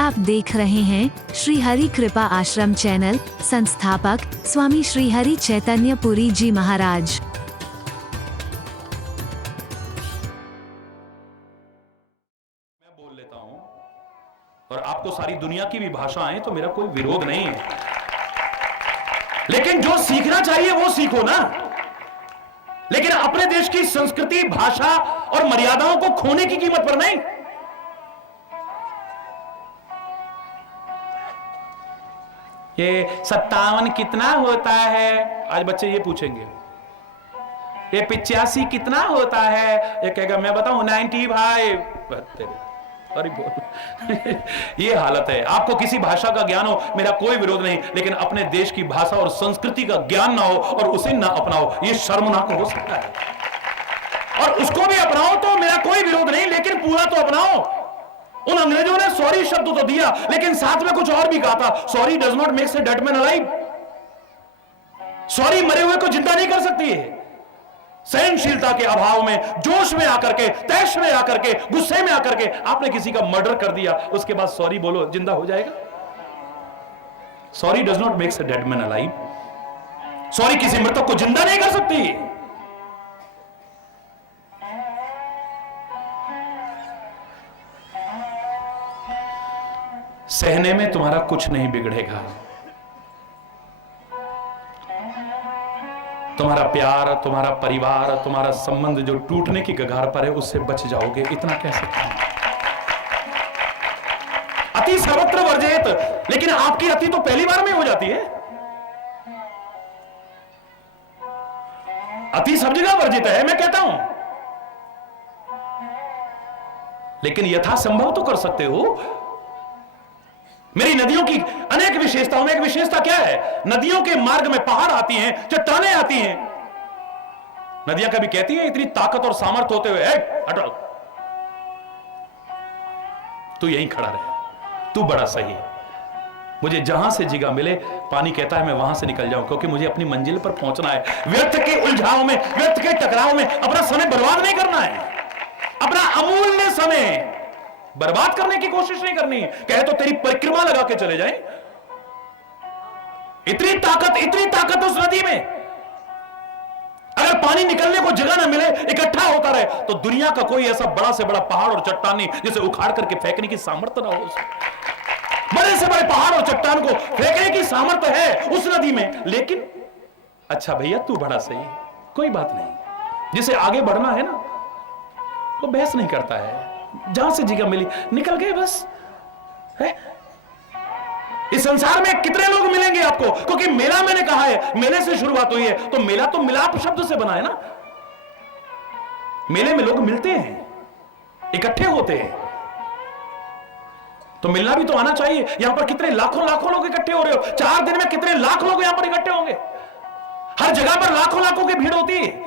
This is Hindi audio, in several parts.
आप देख रहे हैं श्री हरि कृपा आश्रम चैनल। संस्थापक स्वामी श्री हरि चैतन्य पुरी जी महाराज। मैं बोल लेता हूं और आपको सारी दुनिया की भी भाषा आए तो मेरा कोई विरोध नहीं है, लेकिन जो सीखना चाहिए वो सीखो ना। लेकिन अपने देश की संस्कृति, भाषा और मर्यादाओं को खोने की कीमत पर नहीं। ये 57 कितना होता है, आज बच्चे ये पूछेंगे। ये 85 कितना होता है, ये कहेगा मैं बताऊं 95। अरे बोल ये हालत है। आपको किसी भाषा का ज्ञान हो, मेरा कोई विरोध नहीं, लेकिन अपने देश की भाषा और संस्कृति का ज्ञान ना हो और उसे ना अपनाओ, ये शर्मनाक हो सकता है। और उसको भी अपनाओ तो मेरा कोई विरोध नहीं, लेकिन पूरा तो अपनाओ। उन अंग्रेजों ने सॉरी शब्द तो दिया, लेकिन साथ में कुछ और भी कहा था। Sorry does not makes a dead man alive. Sorry मरे हुए को जिंदा नहीं कर सकती है। सहनशीलता के अभाव में, जोश में आकर के, तैश में आकर के, गुस्से में आकर के आपने किसी का मर्डर कर दिया, उसके बाद सॉरी बोलो, जिंदा हो जाएगा? Sorry does not makes a dead man alive. Sorry किसी मृतक को जिंदा नहीं कर सकती। सहने में तुम्हारा कुछ नहीं बिगड़ेगा। तुम्हारा प्यार, तुम्हारा परिवार, तुम्हारा संबंध जो टूटने की कगार पर है, उससे बच जाओगे, इतना कह सकता हूं। अति सर्वत्र वर्जित, लेकिन आपकी अति तो पहली बार में हो जाती है। अति सब जगह वर्जित है, मैं कहता हूं, लेकिन यथासंभव तो कर सकते हो। मेरी नदियों की अनेक विशेषताओं में एक विशेषता क्या है? नदियों के मार्ग में पहाड़ आती हैं, चट्टानें आती हैं। नदियां कभी कहती हैं इतनी ताकत और सामर्थ्य होते हुए, हटो, तू यहीं खड़ा रहे, तू बड़ा सही, मुझे जहां से जगह मिले, पानी कहता है मैं वहां से निकल जाऊं, क्योंकि मुझे अपनी मंजिल पर पहुंचना है। व्यर्थ के उलझाव में, व्यर्थ के टकराव में अपना समय बर्बाद नहीं करना है। अपना अमूल्य समय बर्बाद करने की कोशिश नहीं करनी है। कहे तो तेरी परिक्रमा लगा के चले जाएं। इतनी ताकत उस नदी में। अगर पानी निकलने को जगह ना मिले, इकट्ठा होता रहे, तो दुनिया का कोई ऐसा बड़ा से बड़ा पहाड़ और चट्टान नहीं जिसे उखाड़ करके फेंकने की सामर्थ्य ना हो। बड़े से बड़े पहाड़ और चट्टान को फेंकने की सामर्थ्य है उस नदी में। लेकिन अच्छा भैया तू बड़ा सही, कोई बात नहीं, जिसे आगे बढ़ना है ना, वो बहस नहीं करता है। जहां से जगह मिली निकल गए बस है। इस संसार में कितने लोग मिलेंगे आपको? क्योंकि मेला, मैंने कहा है, मेले से शुरुआत हुई है, तो मेला तो मिलाप शब्द से बना है ना। मेले में लोग मिलते हैं, इकट्ठे होते हैं, तो मिलना भी तो आना चाहिए। यहां पर कितने लाखों लोग इकट्ठे हो रहे हो। 4 दिन में कितने लाख लोग यहां पर इकट्ठे होंगे। हर जगह पर लाखों की भीड़ होती है।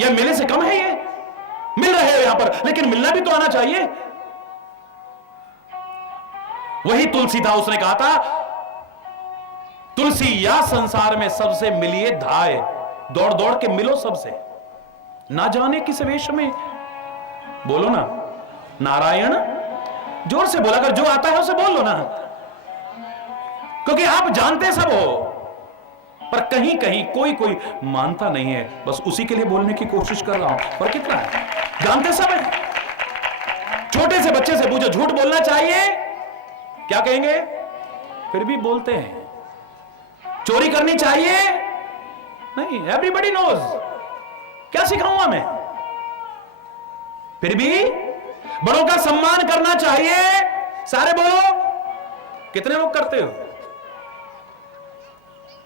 यह मेले से कम है? ये मिल रहे हो यहां पर, लेकिन मिलना भी तो आना चाहिए। वही तुलसी था, उसने कहा था, तुलसी या संसार में सबसे मिलिए धाय, दौड़ दौड़ के मिलो सबसे, ना जाने किस वेश में। बोलो ना नारायण, जोर से बोला कर, जो आता है उसे बोल लो ना, क्योंकि आप जानते सब हो, पर कहीं कहीं कोई मानता नहीं है। बस उसी के लिए बोलने की कोशिश कर रहा हूं। पर कितना है, जानते सब है। छोटे से बच्चे से पूछो झूठ बोलना चाहिए, क्या कहेंगे? फिर भी बोलते हैं। चोरी करनी चाहिए? नहीं, एवरीबॉडी नोज। क्या सिखाऊंगा मैं? फिर भी बड़ों का सम्मान करना चाहिए, सारे बोलो। कितने लोग करते हो?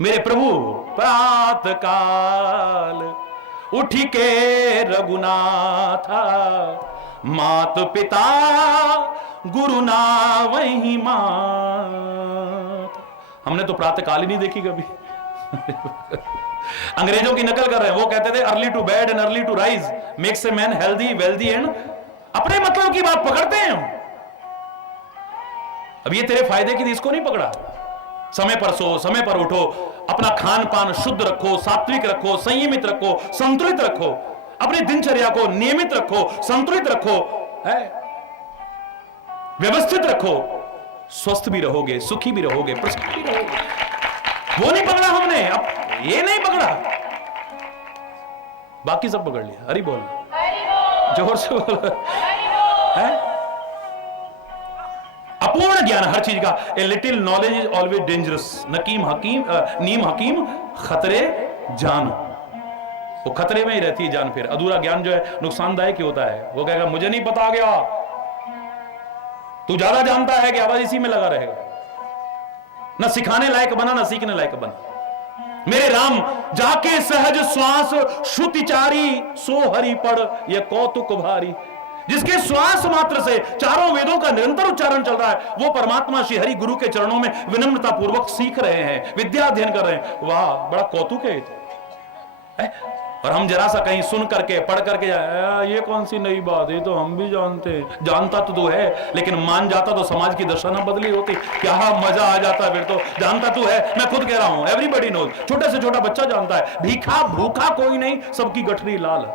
मेरे प्रभु प्रातः काल उठी के रघुनाथा, मात पिता गुरु ना वही मात। हमने तो प्रातः काल ही नहीं देखी कभी। अंग्रेजों की नकल कर रहे हैं। वो कहते थे early to bed and early to rise makes a man healthy wealthy and, अपने मतलब की बात पकड़ते हैं हम। अब ये तेरे फायदे की, इसको नहीं पकड़ा। समय पर सो, समय पर उठो, अपना खान पान शुद्ध रखो, सात्विक रखो, संयमित रखो, संतुलित रखो, अपनी दिनचर्या को नियमित रखो, संतुलित रखो, है। व्यवस्थित रखो, स्वस्थ भी रहोगे, सुखी भी रहोगे, प्रसन्न भी रहोगे। वो नहीं पकड़ा हमने, अब ये नहीं पकड़ा, बाकी सब पकड़ लिया। हरि बोल, जोर से बोल। है अपूर्ण ज्ञान हर चीज का। A little knowledge is always dangerous. नीम हकीम खतरे जान, वो खतरे में ही रहती है जान। फिर अधूरा ज्ञान जो है नुकसानदायक ही होता है। वो कहेगा मुझे नहीं पता गया, तू ज्यादा जानता है कि आवाज इसी में लगा रहेगा, ना सिखाने लायक बना ना सीखने लायक बना। मेरे राम जाके सहज श्वास श्रुतिचारी, सो हरि पढ़ ये कौतुक भारी। जिसके श्वास मात्र से चारों वेदों का निरंतर उच्चारण चल रहा है, वो परमात्मा श्री हरि गुरु के चरणों में विनम्रता पूर्वक सीख रहे हैं, विद्या अध्ययन कर रहे हैं। वाह, बड़ा कौतुक है ये तो। और हम जरा सा कहीं सुन करके पढ़ करके ये कौन सी नई बात है, तो हम भी जानते हैं। जानता तो तू है, लेकिन मान जाता तो समाज की दशा न बदली होती। क्या मजा आ जाता फिर तो। जानता तू है, मैं खुद कह रहा हूं, एवरीबॉडी नोज, छोटे से छोटा बच्चा जानता है। भीखा भूखा कोई नहीं, सबकी गठरी लाल,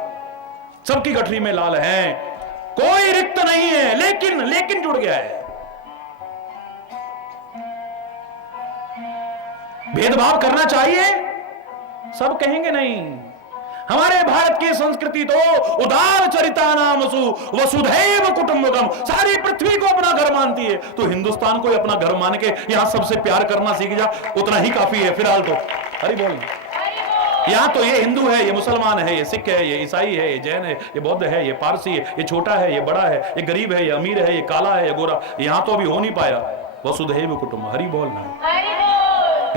सबकी गठरी में लाल है, कोई रिक्त नहीं है। लेकिन जुड़ गया है। भेदभाव करना चाहिए, सब कहेंगे नहीं। हमारे भारत की संस्कृति तो उदार चरिता नामसु वसुधैव कुटुंबकम, सारी पृथ्वी को अपना घर मानती है। तो हिंदुस्तान को अपना घर मान के यहां सबसे प्यार करना सीख जा, उतना ही काफी है फिलहाल तो। हरि बोल। यहां तो ये हिंदू है, ये मुसलमान है, ये सिख है, ये ईसाई है, ये जैन है, ये बौद्ध है, ये पारसी है, ये छोटा है, ये बड़ा है, ये गरीब है, ये अमीर है, ये काला है, ये गोरा। यहां तो अभी हो नहीं पाया वसुधैव कुटुंबकम। हरि बोल।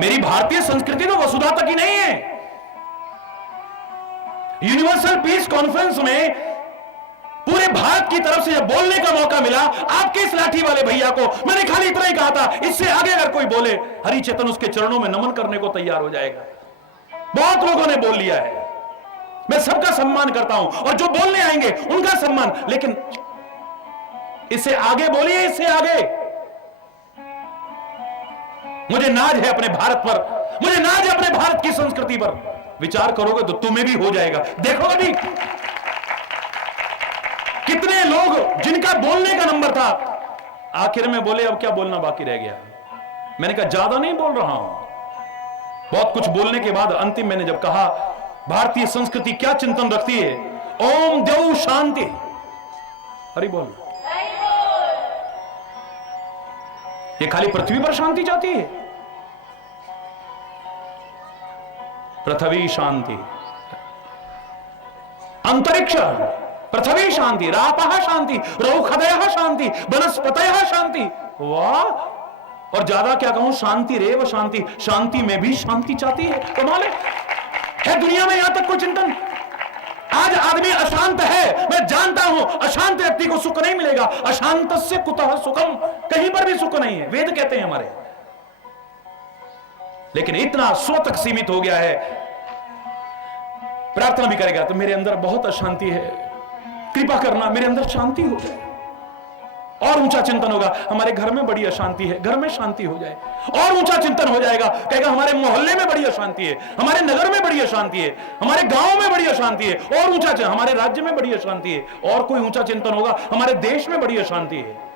मेरी भारतीय संस्कृति तो वसुधा तक ही नहीं है। यूनिवर्सल पीस कॉन्फ्रेंस में पूरे भारत की तरफ से जब बोलने का मौका मिला, आपके इस लाठी वाले भैया को मैंने खाली इतना ही कहा था, इससे आगे अगर कोई बोले हरि चेतन उसके चरणों में नमन करने को तैयार हो जाएगा। बहुत लोगों ने बोल लिया है, मैं सबका सम्मान करता हूं, और जो बोलने आएंगे उनका सम्मान, लेकिन इससे आगे बोलिए, इससे आगे। मुझे नाज है अपने भारत पर, मुझे नाज है अपने भारत की संस्कृति पर। विचार करोगे तो तुम्हें भी हो जाएगा। देखो अभी कितने लोग जिनका बोलने का नंबर था, आखिर में बोले अब क्या बोलना बाकी रह गया। मैंने कहा ज्यादा नहीं बोल रहा हूं, बहुत कुछ बोलने के बाद अंतिम मैंने जब कहा भारतीय संस्कृति क्या चिंतन रखती है, ओम द्यौ शांति। हरि बोल। ये खाली पृथ्वी पर शांति चाहती है? पृथ्वी शांति, अंतरिक्ष पृथ्वी शांति, रापः शांति, रौखदयः शांति, वनस्पतयः शांति। वाह, और ज्यादा क्या कहूं, शांति रेव शांति, शांति में भी शांति चाहती है। कमाल है दुनिया में यहां तक कोई चिंतन। आज आदमी अशांत है, मैं जानता हूं अशांत व्यक्ति को सुख नहीं मिलेगा। अशांतस्य कुतः सुखम, कहीं पर भी सुख नहीं है, वेद कहते हैं हमारे। लेकिन इतना स्व तक सीमित हो गया है। प्रार्थना भी करेगा तो मेरे अंदर बहुत अशांति है, कृपा करना मेरे अंदर शांति हो जाए। और ऊंचा चिंतन होगा, हमारे घर में बड़ी अशांति है, घर में शांति हो जाए। और ऊंचा चिंतन हो जाएगा, कहेगा हमारे मोहल्ले में बड़ी अशांति है, हमारे नगर में बड़ी अशांति है, हमारे गांव में बड़ी अशांति है। और ऊंचा, हमारे राज्य में बड़ी अशांति है। और कोई ऊंचा चिंतन होगा, हमारे देश में बड़ी अशांति है।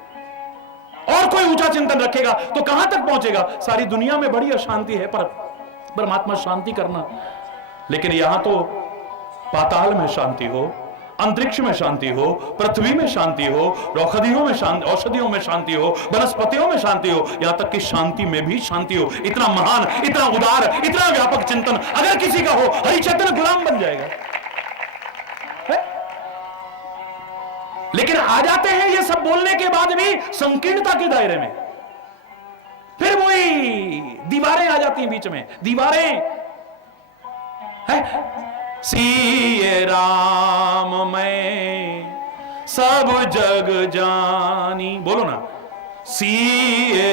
और कोई ऊंचा चिंतन रखेगा तो कहां तक पहुंचेगा, सारी दुनिया में बड़ी अशांति है, पर परमात्मा शांति करना। लेकिन यहां तो पाताल में शांति हो, अंतरिक्ष में शांति हो, पृथ्वी में शांति हो, औषधियों में शांति, औषधियों में शांति हो, वनस्पतियों में शांति हो, यहां तक कि शांति में भी शांति हो। इतना महान, इतना उदार, इतना व्यापक चिंतन अगर किसी का हो, हरि चेतन गुलाम बन जाएगा। है? लेकिन आ जाते हैं ये सब बोलने के बाद भी संकीर्णता के दायरे में, फिर वही दीवारें आ जाती हैं बीच में। दीवारें है, सिए राम मैं सब जग जानी, बोलो ना, सिए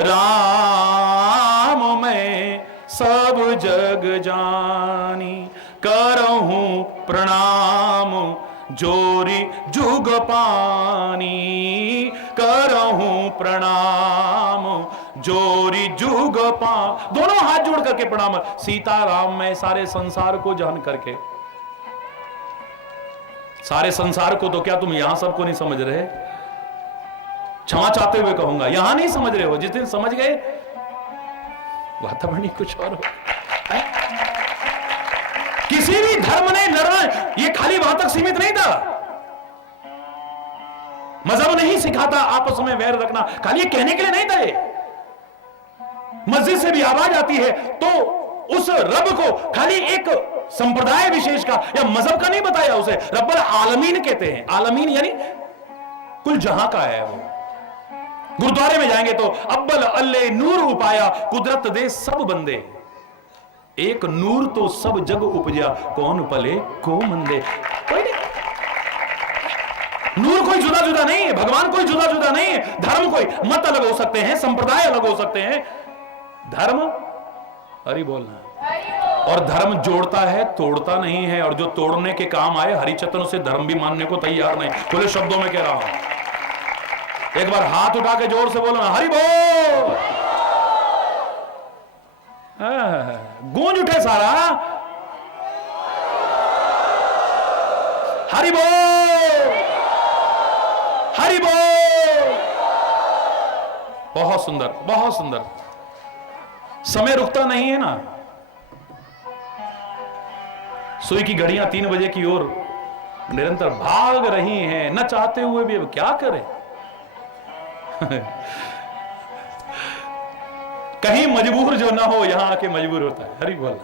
राम मैं सब जग जानी, करहूं प्रणाम जोरी जुग पानी, करहूं प्रणाम जोरी जुग पा। दोनों हाथ जोड़ करके प्रणाम। सीताराम में सारे संसार को जान करके, सारे संसार को तो क्या तुम यहां सबको नहीं समझ रहे? क्षमा चाहते हुए कहूंगा, यहां नहीं समझ रहे हो, जिस दिन समझ गए वातावरण ही कुछ और हो। किसी भी धर्म ने लड़ना, ये खाली वहां तक सीमित नहीं था। मजहब नहीं सिखाता आपस में वैर रखना, खाली ये कहने के लिए नहीं था। ये मस्जिद से भी आवाज आती है तो उस रब को खाली एक संप्रदाय विशेष का या मजहब का नहीं बताया, उसे रब्बुल आलमीन कहते हैं। आलमीन यानी कुल जहां का है वो। गुरुद्वारे में जाएंगे तो अब्बल अल्ले नूर उपाया, कुदरत दे सब बंदे, एक नूर तो सब जग उपजा, कौन पले को मंदे। कोई नहीं, नूर कोई जुदा जुदा नहीं है, भगवान कोई जुदा जुदा नहीं है। धर्म कोई मत अलग हो सकते हैं, संप्रदाय अलग हो सकते हैं, धर्म हरि बोलना है। और धर्म जोड़ता है, तोड़ता नहीं है। और जो तोड़ने के काम आए, हरिचंद्र से धर्म भी मानने को तैयार नहीं। खुले शब्दों में कह रहा हूं, एक बार हाथ उठा के जोर से बोलना, हरि बोल। गूंज उठे सारा, हरि बोल, हरि बोल। बहुत सुंदर, बहुत सुंदर। समय रुकता नहीं है ना। सुई की घड़ियां 3 बजे की ओर निरंतर भाग रही हैं, न चाहते हुए भी। अब क्या करें? कहीं मजबूर जो ना हो, यहां आके मजबूर होता है। हरि बोल।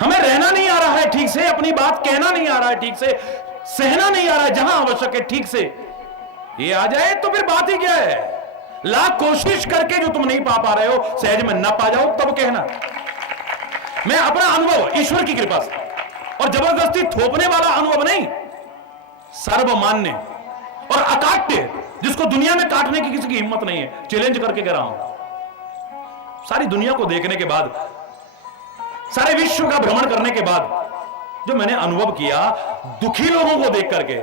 हमें रहना नहीं आ रहा है ठीक से, अपनी बात कहना नहीं आ रहा है ठीक से, सहना नहीं आ रहा है जहां आवश्यक है ठीक से। ये आ जाए तो फिर बात ही क्या है? लाख कोशिश करके जो तुम नहीं पा रहे हो, सहज में न पा जाओ तब कहना। मैं अपना अनुभव ईश्वर की कृपा से, और जबरदस्ती थोपने वाला अनुभव नहीं, सर्वमान्य और अकाट्य, जिसको दुनिया में काटने की किसी की हिम्मत नहीं है, चैलेंज करके कह रहा हूं। सारी दुनिया को देखने के बाद, सारे विश्व का भ्रमण करने के बाद जो मैंने अनुभव किया दुखी लोगों को देख करके,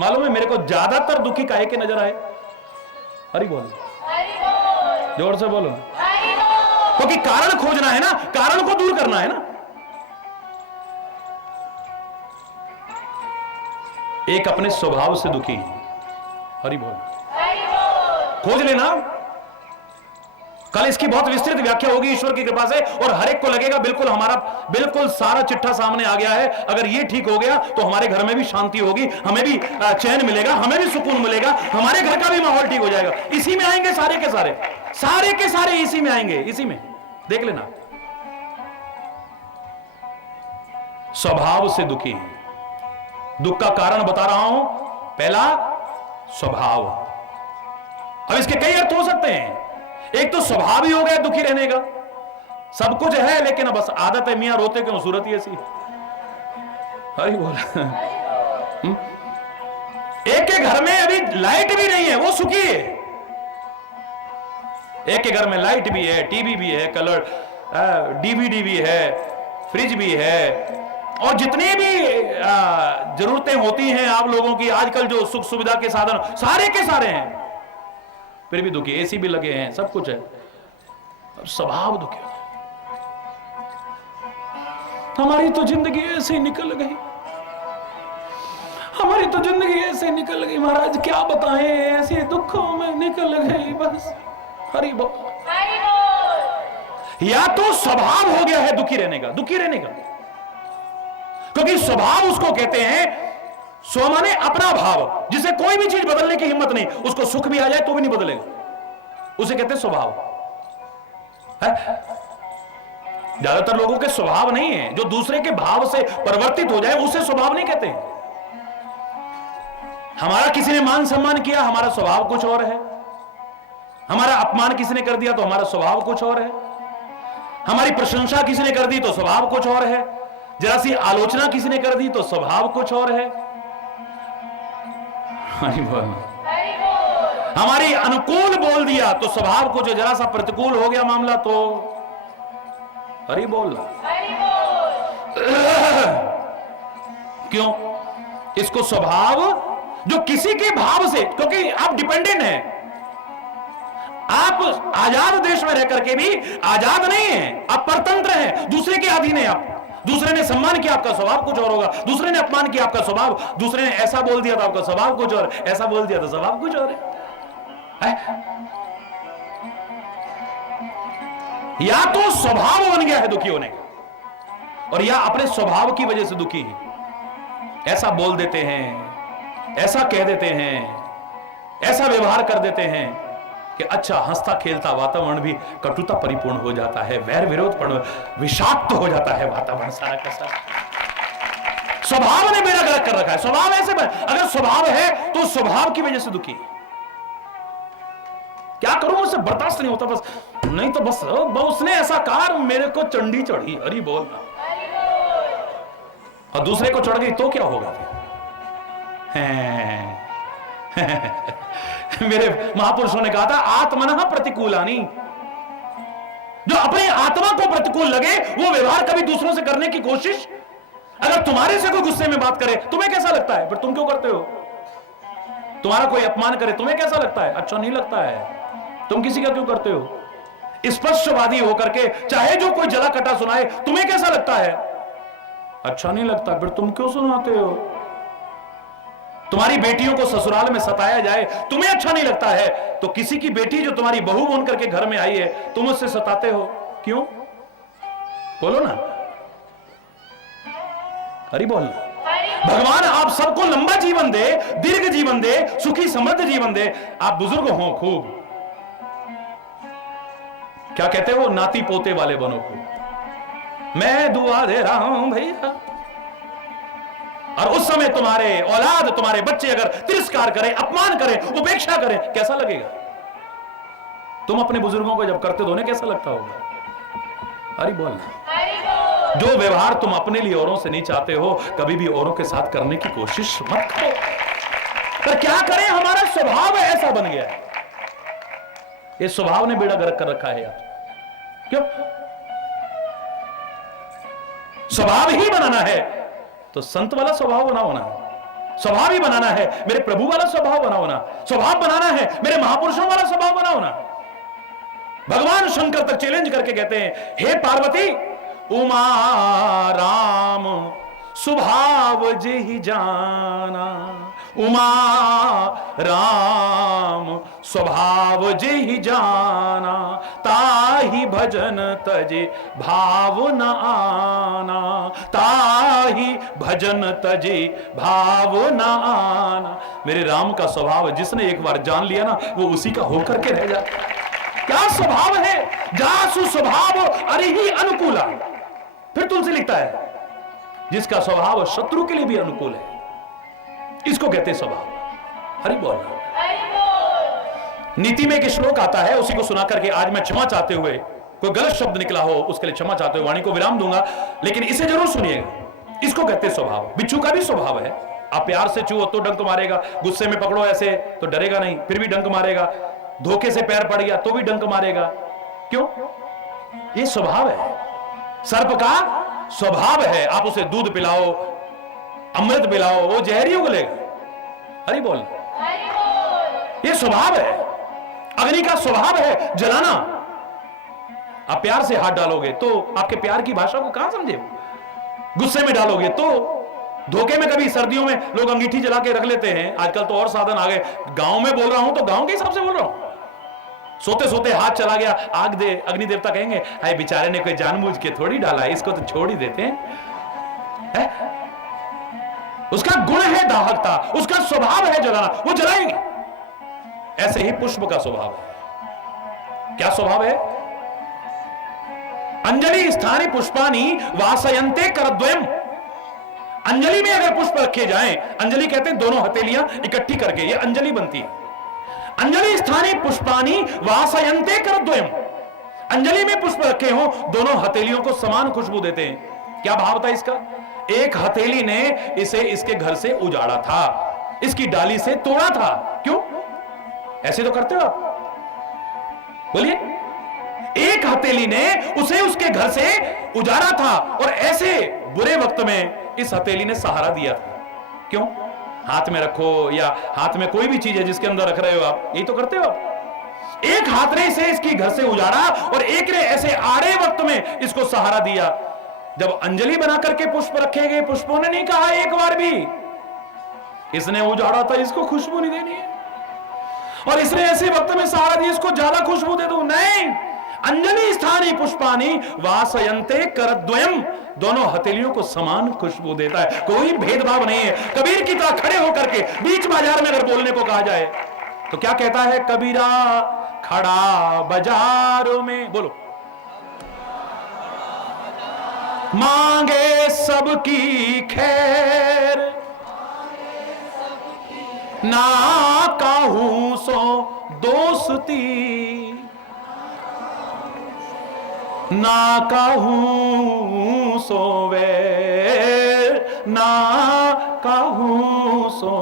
मालूम है मेरे को ज्यादातर दुखी काहे के नजर आए? हरि बोल, जोर से बोलो। क्योंकि कारण खोजना है ना, कारण को दूर करना है ना। एक अपने स्वभाव से दुखी, हरि बोल, खोज लेना। कल इसकी बहुत विस्तृत व्याख्या होगी ईश्वर की कृपा से, और हर एक को लगेगा बिल्कुल हमारा बिल्कुल सारा चिट्ठा सामने आ गया है। अगर ये ठीक हो गया तो हमारे घर में भी शांति होगी, हमें भी चैन मिलेगा, हमें भी सुकून मिलेगा, हमारे घर का भी माहौल ठीक हो जाएगा। इसी में आएंगे सारे के सारे, सारे के सारे इसी में आएंगे, इसी में। देख लेना, स्वभाव से दुखी। दुख का कारण बता रहा हूं। पहला, स्वभाव। अब इसके कई अर्थ हो सकते हैं। एक तो स्वभाव ही हो गया दुखी रहने का, सब कुछ है लेकिन बस आदत है, मियां रोते क्यों, सूरत ही ऐसी। हरि बोल। एक के घर में अभी लाइट भी नहीं है, वो सुखी है। एक के घर में लाइट भी है, टीवी भी है, कलर डीवीडी भी है, फ्रिज भी है, और जितनी भी जरूरतें होती हैं आप लोगों की आजकल, जो सुख सुविधा के साधन सारे के सारे हैं, फिर भी दुखी। एसी भी लगे हैं, सब कुछ है, अब स्वभाव दुखी। हमारी तो जिंदगी ऐसे ही निकल गई, हमारी तो जिंदगी ऐसे निकल गई महाराज, क्या बताएं, ऐसे दुखों में निकल गई बस। हरि बोल। या तो स्वभाव हो गया है दुखी रहने का, दुखी रहने का, क्योंकि स्वभाव उसको कहते हैं, स्व माने अपना भाव, जिसे कोई भी चीज बदलने की हिम्मत नहीं, उसको सुख भी आ जाए तो भी नहीं बदलेगा, उसे कहते हैं स्वभाव है। ज्यादातर लोगों के स्वभाव नहीं है, जो दूसरे के भाव से परिवर्तित हो जाए उसे स्वभाव नहीं कहते हैं। हमारा किसी ने मान सम्मान किया, हमारा स्वभाव कुछ और है। हमारा अपमान किसी ने कर दिया तो हमारा स्वभाव कुछ और है। हमारी प्रशंसा किसी ने कर दी तो स्वभाव कुछ और है। जरा सी आलोचना किसी ने कर दी तो स्वभाव कुछ और है। हमारी अनुकूल बोल दिया तो स्वभाव कुछ, जरा सा प्रतिकूल हो गया मामला तो हरि बोल। क्यों? इसको स्वभाव, जो किसी के भाव से, क्योंकि आप डिपेंडेंट हैं, आप आजाद देश में रह करके भी आजाद नहीं है, आप परतंत्र हैं, दूसरे के अधीन है आप। दूसरे ने सम्मान किया, आपका स्वभाव कुछ और होगा। दूसरे ने अपमान किया, आपका स्वभाव, दूसरे ने ऐसा बोल दिया तो आपका स्वभाव कुछ और, ऐसा बोल दिया तो स्वभाव कुछ और है। या तो स्वभाव बन गया है दुखी होने का, और या अपने स्वभाव की वजह से दुखी है। ऐसा बोल देते हैं, ऐसा कह देते हैं, ऐसा व्यवहार कर देते हैं कि अच्छा हंसता खेलता वातावरण भी कटुता परिपूर्ण हो जाता है, वैर विरोध पर विषाक्त हो जाता है वातावरण सारा का सारा। स्वभाव ने बेड़ा गर्क कर रखा है। स्वभाव ऐसे अगर स्वभाव है तो स्वभाव की वजह से दुखी। क्या करूं, मुझसे बर्दाश्त नहीं होता, बस नहीं तो बस उसने ऐसा कहा मेरे को चंडी चढ़ी, हरि बोल, और दूसरे को चढ़ गई तो क्या होगा मेरे महापुरुषों ने कहा था आत्मनः प्रतिकूलानि, जो अपने आत्मा को प्रतिकूल लगे वो व्यवहार कभी दूसरों से करने की कोशिश। अगर तुम्हारे से कोई गुस्से में बात करे तुम्हें कैसा लगता है, फिर तुम क्यों करते हो? तुम्हारा कोई अपमान करे तुम्हें कैसा लगता है? अच्छा नहीं लगता है, तुम किसी का क्यों करते हो? स्पष्टवादी होकर के चाहे जो कोई जला कटा सुनाए तुम्हें कैसा लगता है? अच्छा नहीं लगता, फिर तुम क्यों सुनाते हो? तुम्हारी बेटियों को ससुराल में सताया जाए तुम्हें अच्छा नहीं लगता है, तो किसी की बेटी जो तुम्हारी बहू बन करके घर में आई है तुम उससे सताते हो क्यों? बोलो ना, अरे बोलना। भगवान आप सबको लंबा जीवन दे, दीर्घ जीवन दे, सुखी समृद्ध जीवन दे, आप बुजुर्ग हो खूब, क्या कहते हो, नाती पोते वाले बनो खूब, मैं दुआ दे रहा हूं भैया। और उस समय तुम्हारे औलाद, तुम्हारे बच्चे अगर तिरस्कार करें, अपमान करें, उपेक्षा करें, कैसा लगेगा? तुम अपने बुजुर्गों को जब करते हो उन्हें कैसा लगता होगा? अरे बोलना। जो व्यवहार तुम अपने लिए औरों से नहीं चाहते हो कभी भी औरों के साथ करने की कोशिश मत करो। पर क्या करें, हमारा स्वभाव ऐसा बन गया है, ये स्वभाव ने बेड़ा गर्क कर रखा है यार। क्यों? स्वभाव ही बनाना है तो संत वाला स्वभाव बनाओ ना, स्वभाव ही बनाना है मेरे प्रभु वाला स्वभाव बनाओ ना, स्वभाव बनाना है मेरे महापुरुषों वाला स्वभाव बनाओ ना। भगवान शंकर तक चैलेंज करके कहते हैं, हे पार्वती उमा राम स्वभाव जेहि जाना, उमा राम स्वभाव जेहि जाना, ताहि भजन तजे भाव न आना, ताहि भजन तजे भाव न आना। मेरे राम का स्वभाव जिसने एक बार जान लिया ना वो उसी का होकर के रह जाता। क्या स्वभाव है? जासु स्वभाव अरिहि अनुकूला। फिर तुलसी लिखता है जिसका स्वभाव शत्रु के लिए भी अनुकूल है, इसको कहते हैं स्वभाव। हरि बोल। नीति में एक श्लोक आता है, उसी को सुना करके आज मैं क्षमा चाहते हुए, कोई गलत शब्द निकला हो उसके लिए क्षमा चाहते हुए वाणी को विराम दूंगा, लेकिन इसे जरूर सुनिएगा। इसको कहते हैं स्वभाव। बिच्छू का भी स्वभाव है, आप प्यार से छुओ तो डंक मारेगा, गुस्से में पकड़ो ऐसे तो डरेगा नहीं फिर भी डंक मारेगा, धोखे से पैर पड़ गया तो भी डंक मारेगा। क्यों? ये स्वभाव है। सर्प का स्वभाव है, आप उसे दूध पिलाओ, अमृत पिलाओ, वो जहर ही उगलेगा। हरि बोल। ये स्वभाव है। अग्नि का स्वभाव है जलाना। आप प्यार से हाथ डालोगे तो आपके प्यार की भाषा को कहां समझे? गुस्से में डालोगे तो, धोखे में कभी सर्दियों में लोग अंगीठी जला के रख लेते हैं, आजकल तो और साधन आ गए। गांव में बोल रहा हूं तो गांव के हिसाब से बोल रहा हूं। सोते सोते हाथ चला गया, आग दे, अग्नि देवता कहेंगे हाय बेचारे ने कोई जानबूझ के थोड़ी डाला, इसको तो छोड़ ही देते हैं। उसका गुण है दाहकता, उसका स्वभाव है जलाना, वो जलाएंगे। ऐसे ही पुष्प का स्वभाव है। क्या स्वभाव है? अंजलि स्थानी पुष्पानी वासयन्ते करद्वयम्। अंजलि में अगर पुष्प रखे जाएं, अंजलि कहते हैं दोनों हथेलियां इकट्ठी करके ये अंजलि बनती है। अंजलि स्थानी पुष्पानी वासयन्ते करद्वयम्। अंजलि में पुष्प रखे हो, दोनों हथेलियों को समान खुशबू देते हैं। क्या भाव था इसका? एक हथेली ने इसे इसके घर से उजाड़ा था, इसकी डाली से तोड़ा था। क्यों? ऐसे तो करते हो आप, बोलिए। एक हथेली ने उसे उसके घर से उजाड़ा था और ऐसे बुरे वक्त में इस हथेली ने सहारा दिया था। क्यों? हाथ में रखो या हाथ में कोई भी चीज है जिसके अंदर रख रहे हो आप, यही तो करते हो आप। एक हाथ ने इसे इसकी घर से उजाड़ा और एक ने ऐसे आड़े वक्त में इसको सहारा दिया। जब अंजलि बना करके पुष्प रखे गए, पुष्पों ने नहीं कहा एक बार भी इसने उजाड़ा था, इसको खुशबू नहीं देनी है, और इसने ऐसे वक्त में सहारा दिया, इसको ज्यादा खुशबू दे दो, नहीं। अंजलि स्थानी पुष्पानी वासयंते करद्वयम, दोनों हथेलियों को समान खुशबू देता है, कोई भेदभाव नहीं है। कबीर की तरह खड़े होकर के बीच बाजार में अगर बोलने को कहा जाए तो क्या कहता है कबीरा, खड़ा बाजारों में, बोलो, मांगे सबकी खैर, ना कहूं सो दोस्ती, ना कहूं सो वैर, ना कहूं सो।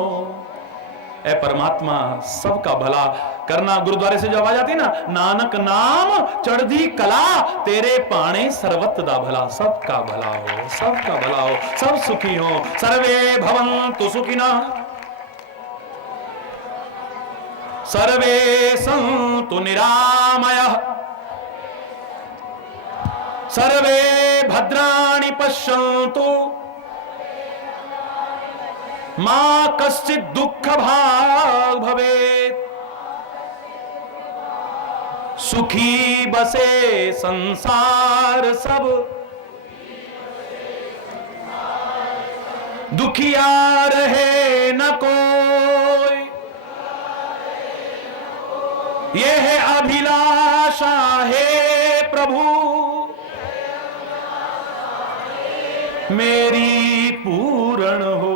ए परमात्मा सबका भला करना। गुरुद्वारे से जब आ जाती ना, नानक नाम चढ़दी कला, तेरे पाणे सर्वत दा भला, सबका भला हो, सबका भला हो, सब सुखी हो। सर्वे भवन्तु सुखिनः, सर्वे सन्तु निरामयः, सर्वे भद्राणि पश्यन्तु, मा कश्चित् दुःख भाग् भवेत्, सुखी बसे संसार सब, दुखिया रहे न कोई, ये है अभिलाषा है प्रभु, मेरी पूर्ण हो।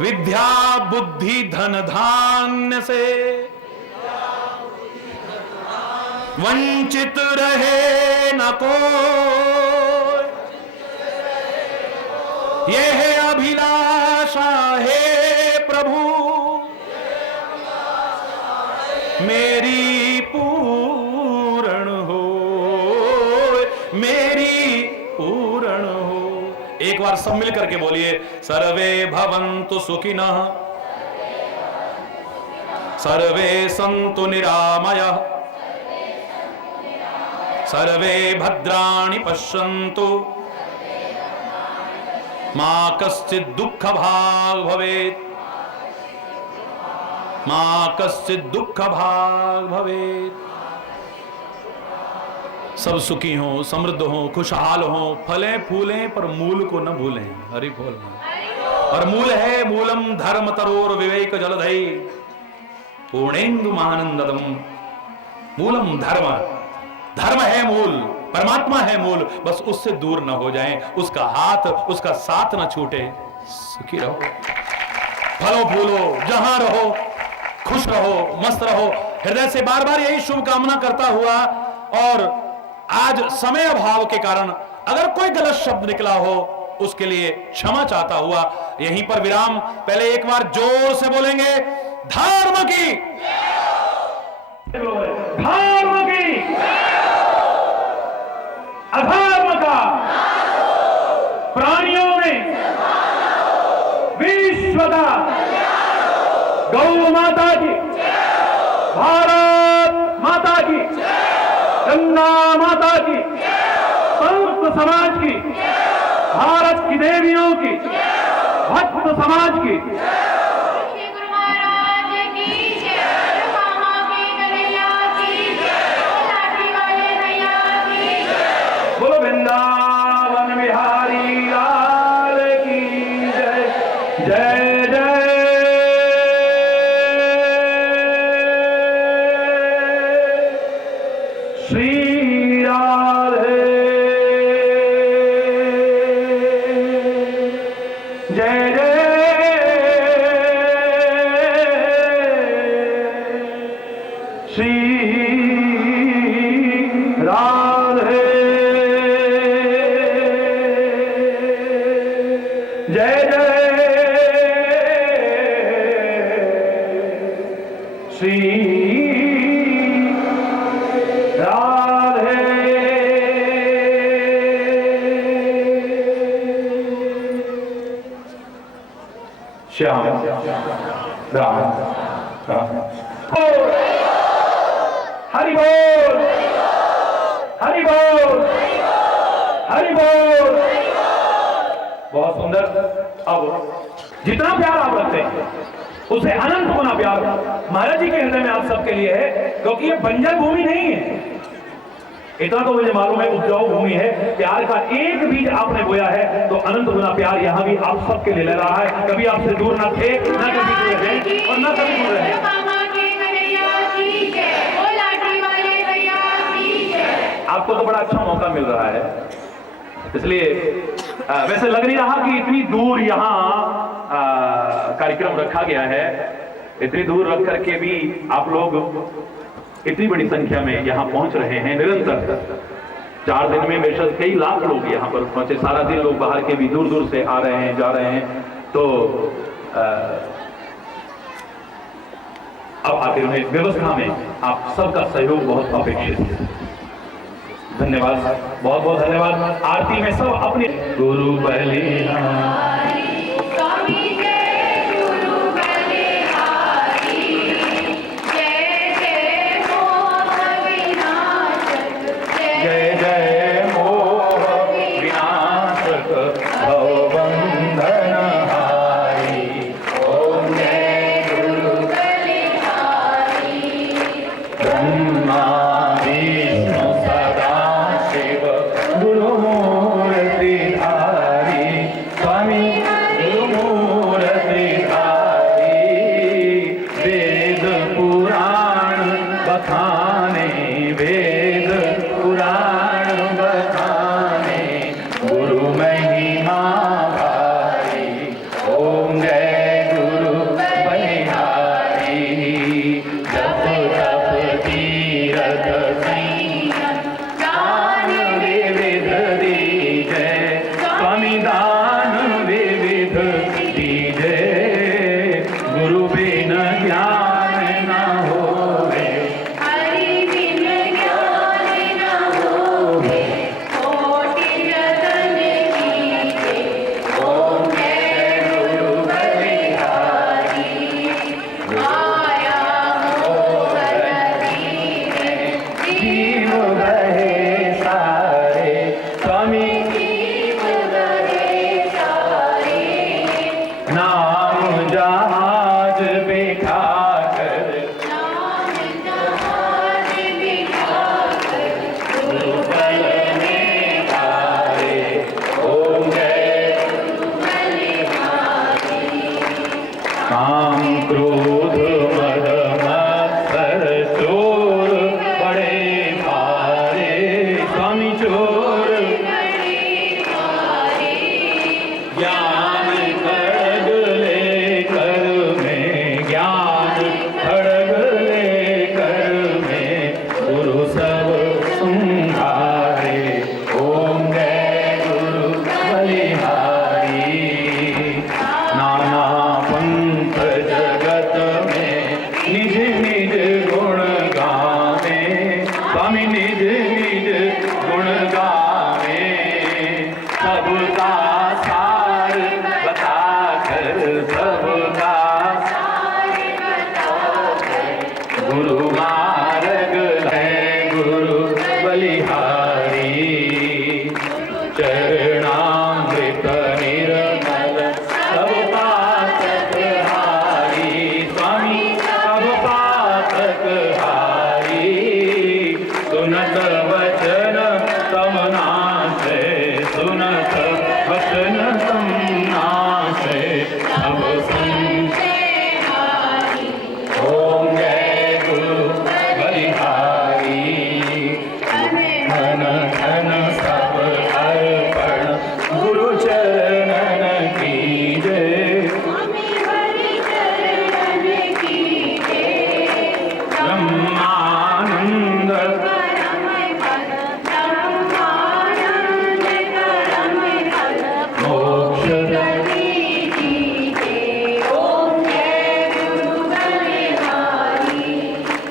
विद्या बुद्धि धन धान्य से वंचित रहे न कोई, ये है अभिलाषा है प्रभु, मेरी पूर्ण हो, मेरी पूर्ण हो। एक बार सब मिल करके बोलिए, सर्वे भवन्तु सुखिनः, सर्वे सन्तु निरामयः, सर्वे भद्राणि पश्यन्तु, मा कश्चित् दुःख भाग् भवेत्, मा कश्चित् दुःख भाग् भवेत्। सब सुखी हो, समृद्ध हो, खुशहाल हो, फले फूले पर मूल को न भूलें। हरि बोल। और मूल है मूलम धर्म तरोर विवेक जलधई, पूर्णेन्दु महानंददम। मूलम धर्म, धर्म है मूल, परमात्मा है मूल, बस उससे दूर न हो जाएं, उसका हाथ उसका साथ न छूटे। सुखी रहो, फलो फूलो, जहां रहो खुश रहो, मस्त रहो। हृदय से बार बार यही शुभकामना करता हुआ, और आज समय अभाव के कारण अगर कोई गलत शब्द निकला हो उसके लिए क्षमा चाहता हुआ यहीं पर विराम। पहले एक बार जोर से बोलेंगे, धर्म की, धर्म की, अधर्म का प्राणियों में विश्व का, गौ माता की, भारत माता की, गंगा माता की, संत समाज की, भारत की देवियों की, भक्त समाज की, बोलो वृंदावन बिहारी लाल की जय। जय जय श्री राधे, जय जय श्री राधे, जय जय श्री राधे। श्याम राम। हरि बोल, हरि बोल, हरि बोल। बहुत सुंदर। अब जितना प्यार आप रखते हैं उसे अनंत गुना प्यार महाराज जी के हृदय में आप सबके लिए है, क्योंकि ये बंजर भूमि नहीं है। इतना तो मुझे मालूम है उपजाऊ भूमि है। प्यार का एक बीज आपने बोया है तो अनंत गुना प्यार यहाँ भी आप सबके लिए ले रहा है। कभी आपसे दूर ना थे, ना कभी दूर रहे और ना कभी दूर रहे। आपको तो बड़ा अच्छा मौका मिल रहा है, इसलिए वैसे लग नहीं रहा कि इतनी दूर यहाँ कार्यक्रम रखा गया है। इतनी दूर रख करके भी आप लोग इतनी बड़ी संख्या में यहाँ पहुंच रहे हैं निरंतर। 4 दिन में बेशक कई लाख लोग यहाँ पर पहुंचे। सारा दिन लोग बाहर के भी दूर दूर से आ रहे हैं, जा रहे हैं। तो अब आते हुए व्यवस्था में आप सबका सहयोग बहुत अपेक्षित है। धन्यवाद, बहुत बहुत धन्यवाद। आरती में सब अपने गुरु बलिहारी,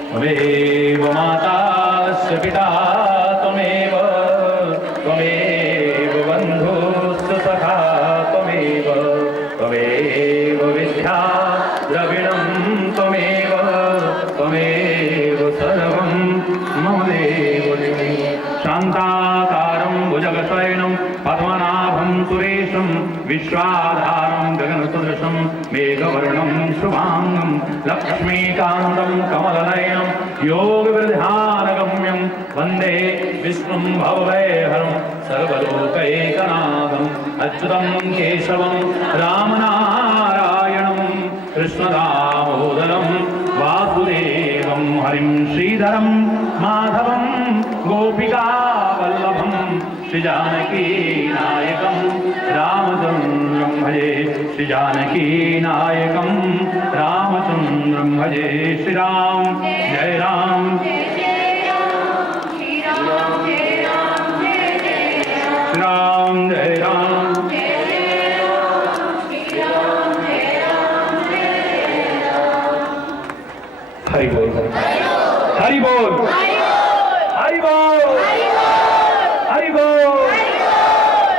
त्वमेव माताश्च पिता त्वमेव त्वमेव बन्धुश्च सखा त्वमेव त्वमेव विद्या द्रविणं त्वमेव विश्वाधारं गगनसदृशं मेघवर्णं शुभांगं लक्ष्मीकान्तं कमलनयनं योगविरध्यानगम्यं वन्दे विष्णुं भवभयहरं सर्वलोकैकनाथम् अच्युतं केशवं रामनारायणं कृष्णदामोदरं वासुदेवं हरिं श्रीधरं माधवं गोपिकावल्लभं श्रीजानकीनायकं रामचन्द्रं भजे श्रीजानकीनायकं रामचन्द्रं भजे श्रीराम जय राम राम जय राम हरि बोल हरि बोल हरि बोल हरि बोल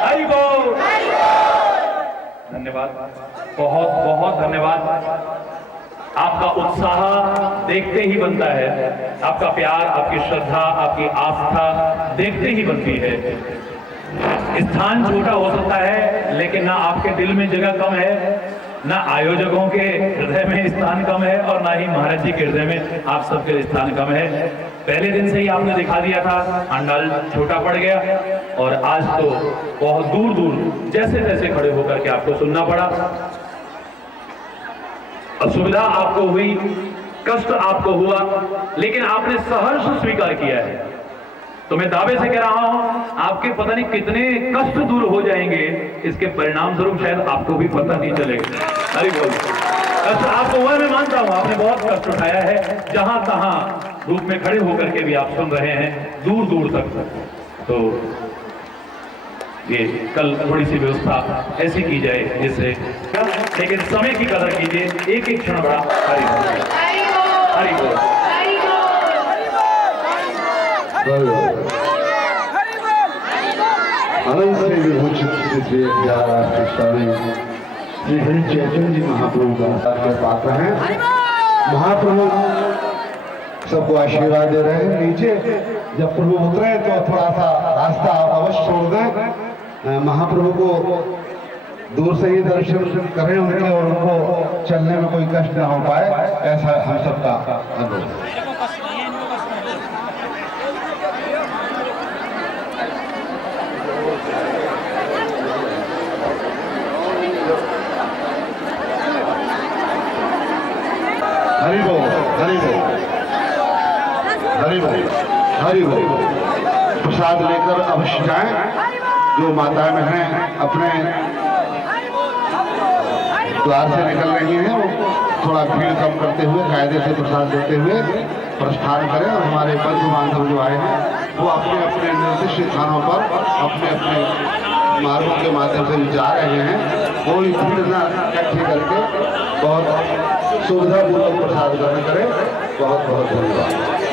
हरि बोल। धन्यवाद, बहुत बहुत धन्यवाद। आपका उत्साह देखते ही बनता है, आपका प्यार, आपकी श्रद्धा, आपकी आस्था देखते ही बनती है। स्थान छोटा हो सकता है, लेकिन ना आपके दिल में जगह कम है, ना आयोजकों के हृदय में स्थान कम है, और ना ही महाराज जी के हृदय में आप सबके स्थान कम है। पहले दिन से ही आपने दिखा दिया था, अंडाल छोटा पड़ गया, और आज तो बहुत दूर दूर जैसे तैसे खड़े होकर के आपको सुनना पड़ा। असुविधा आपको हुई, कष्ट आपको हुआ, लेकिन आपने सहर्ष स्वीकार किया है। तो मैं दावे से कह रहा हूं, आपके पता नहीं कितने कष्ट दूर हो जाएंगे, इसके परिणाम स्वरूप शायद आपको भी पता नहीं चलेगा। अरे बोल, कष्ट आपको हुआ, मैं मानता हूं, आपने बहुत कष्ट उठाया है। जहां तहां रूप में खड़े होकर के भी आप सुन रहे हैं, दूर दूर तक। तो ये कल थोड़ी सी व्यवस्था ऐसी की जाए जिससे, लेकिन समय की कदर कीजिए, एक एक क्षण बड़ा। हरि बोल हरि बोल अनंत से विभूषित श्री स्वामी श्री हरि चैतन्य जी महाप्रभु का पात्र हैं। महाप्रभु सबको आशीर्वाद दे रहे हैं। नीचे जब प्रभु उतरे तो थोड़ा सा रास्ता अवश्य छोड़ दें। महाप्रभु को दूर से ही दर्शन करें उनके, और उनको चलने में कोई कष्ट ना हो पाए, ऐसा हम सबका अनुरोध है। हरि बोल हरि बोल हरि बोल हरि बोल। प्रसाद लेकर अवश्य जाएं। जो माताएं बहनें अपने द्वार से निकल रही हैं, वो थोड़ा भीड़ कम करते हुए कायदे से प्रसाद देते हुए प्रस्थान करें। और हमारे बंधु बांधव जो आए हैं, वो अपने अपने निर्दिष्ट स्थानों पर अपने अपने मार्गों के माध्यम से जा रहे हैं। कोई भीड़ न इकट्ठी करके बहुत सुविधापूर्वक प्रसाद ग्रहण करें। बहुत बहुत धन्यवाद।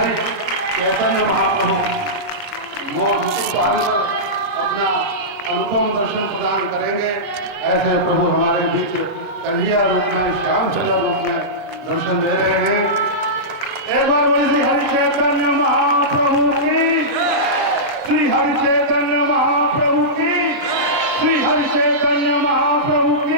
हरि चैतन्य महाप्रभु वो अपना अनुपम दर्शन प्रदान करेंगे। ऐसे प्रभु हमारे बीच कन्हैया रूप में, श्याम चंद्र रूप में दर्शन दे रहे हैं। एक बार बोलिए श्री हरि चैतन्य महाप्रभु की, श्री हरि चैतन्य महाप्रभु की, श्री हरि चैतन्य महाप्रभु की।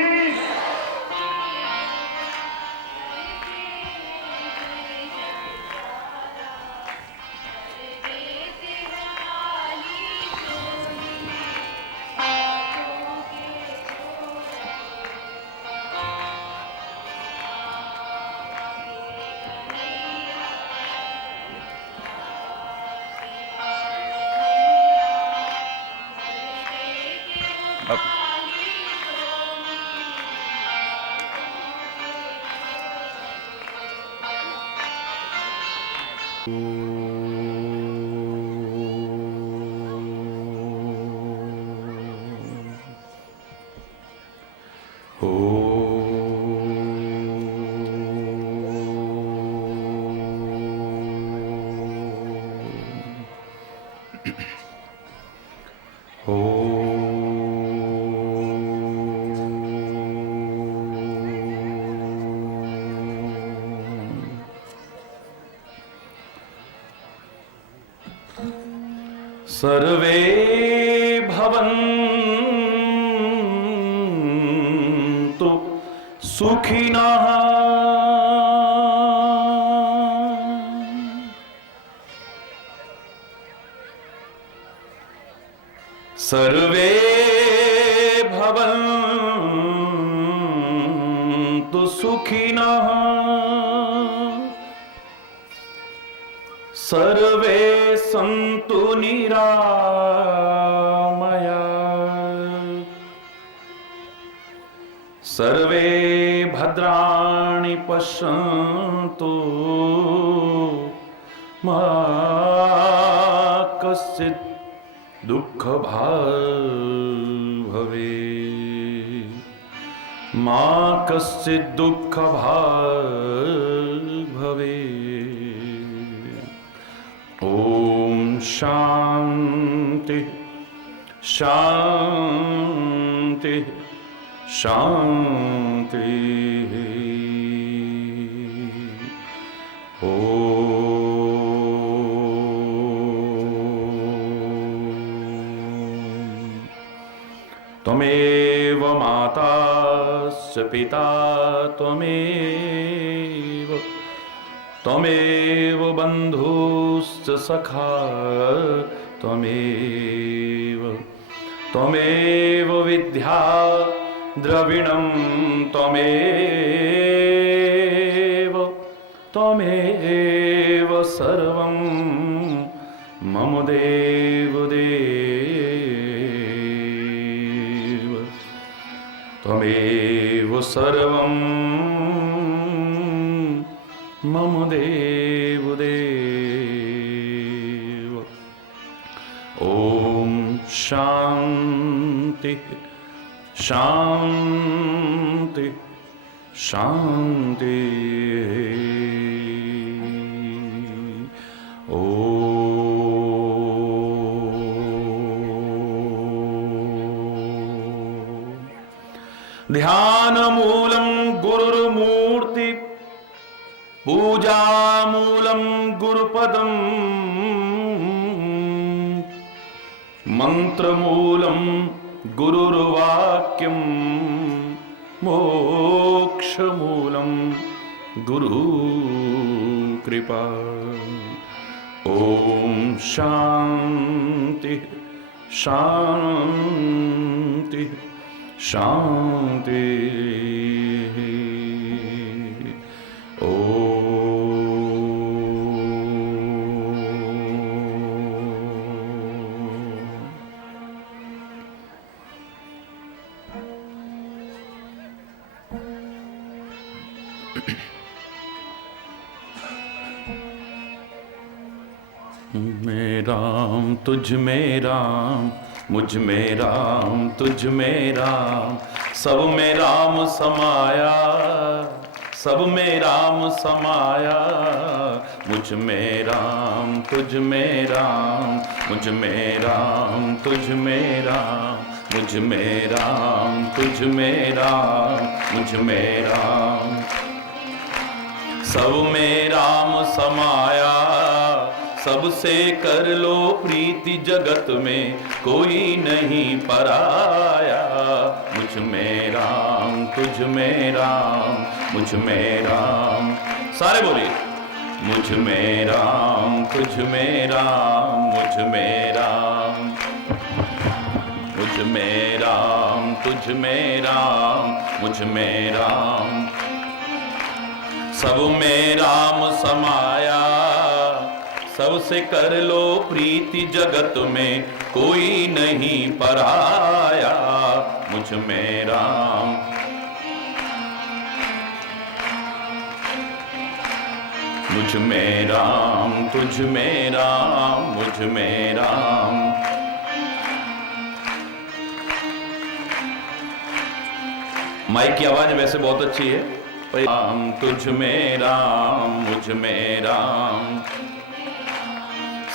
सर्वे भवन्तु सुखिनः सर्वे भवन्तु सुखिनः सर्वे सन्तु निरामया सर्वे भद्राणि पश्यन्तु मा कश्चित् दुःखभाग् भवेत् मा कश्चित् दुःखभाग् भवेत्। ओम शांति शांति शांति। त्वमेव माता च पिता त्वमेव बन्धुश्च सखा त्वमेव विद्या द्रविणं त्वमेव सर्वं मम देवदेव त्वमेव सर्वं मम देवदेव। ओम शांति शांति शांति। ध्यानमूलं गुरुर्मूर्ति पूजामूलं गुरुपदम् मंत्रमूलं गुरुर्वाक्यं मोक्षमूलं गुरुकृपा। ओम शांति शांति शांति। मैं राम तुझ में राम, मुझ में राम तुझ में राम, सब में राम समाया, सब में राम समाया, मुझ में राम तुझ में राम, मुझ में राम तुझ में राम, मुझ में राम तुझ में राम, मुझ में राम। सब में राम समाया, सबसे कर लो प्रीति जगत में कोई नहीं पराया, मुझ में राम तुझ में राम, मुझ में राम। सारे बोलिए, मुझ में राम तुझ में राम, मुझ में राम, मुझ में राम तुझ में राम, मुझ में राम। सब में राम समाया, सबसे कर लो प्रीति जगत में कोई नहीं पराया, मुझ में राम। मुझ में राम तुझ में राम, मुझ में राम। माइक की आवाज वैसे बहुत अच्छी है। राम तुझ में राम, मुझ में राम।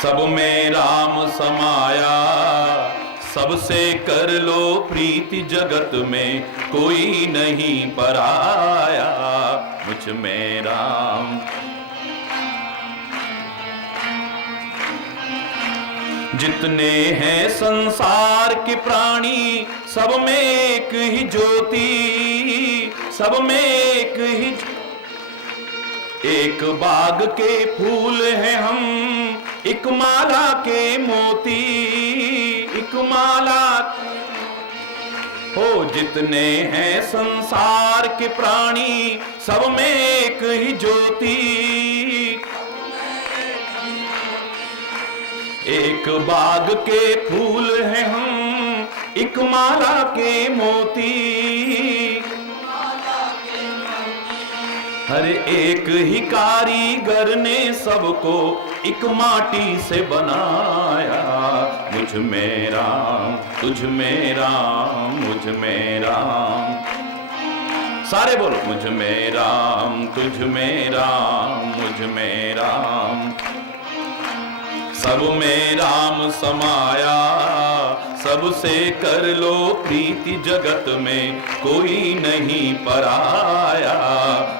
सब में राम समाया, सबसे कर लो प्रीति जगत में कोई नहीं पराया, मुझ में राम। जितने हैं संसार के प्राणी सब में एक ही ज्योति, सब में एक ही। एक बाग के फूल हैं हम, एक माला के मोती, एक माला। हो जितने हैं संसार के प्राणी सब में एक ही ज्योति, एक बाग के फूल हैं हम, एक माला के मोती। हर एक ही कारीगर ने सबको एक माटी से बनाया, मुझ में राम तुझ में राम, मुझ में राम। सारे बोलो, मुझ में राम तुझ में राम, मुझ में राम। सब में राम समाया, सबसे कर लो प्रीति जगत में कोई नहीं पराया,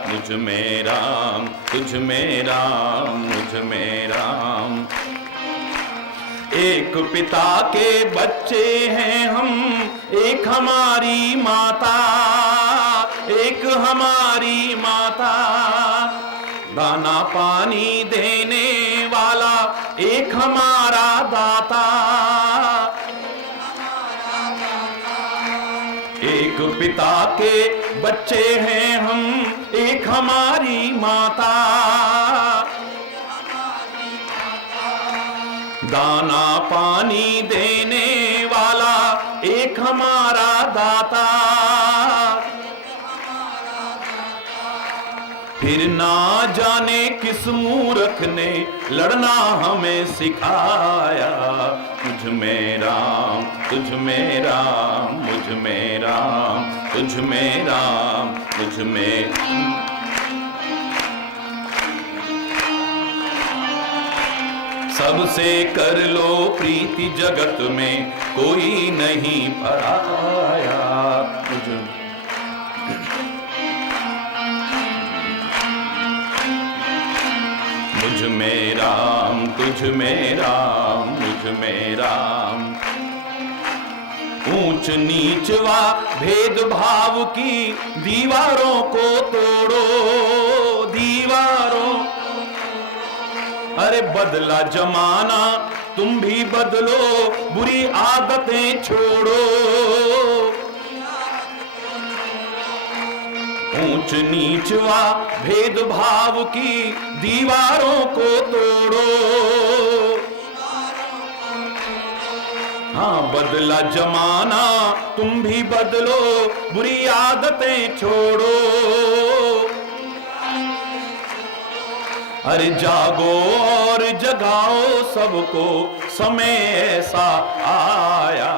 मुझ में राम तुझ में राम, मुझ में राम। एक पिता के बच्चे हैं हम, एक हमारी माता, एक हमारी माता। दाना पानी देने वाला एक हमारा दाता, एक पिता के बच्चे हैं हम, एक हमारी माता। दाना पानी देने वाला एक हमारा दाता। फिर ना जाने किस मूर्ख ने लड़ना हमें सिखाया, तुझ में राम तुझ में राम, मुझ में राम तुझ में राम, मुझ में। सबसे कर लो प्रीति जगत में कोई नहीं पराया, मुझ में राम तुझ में राम, मुझ में राम। ऊंच नीच व भेदभाव की दीवारों को तोड़ो, दीवारों। अरे बदला जमाना तुम भी बदलो, बुरी आदतें छोड़ो। ऊंच नीच व भेदभाव की दीवारों को तोड़ो। हाँ बदला जमाना तुम भी बदलो, बुरी आदतें छोड़ो। अरे जागो और जगाओ सबको, समय ऐसा आया,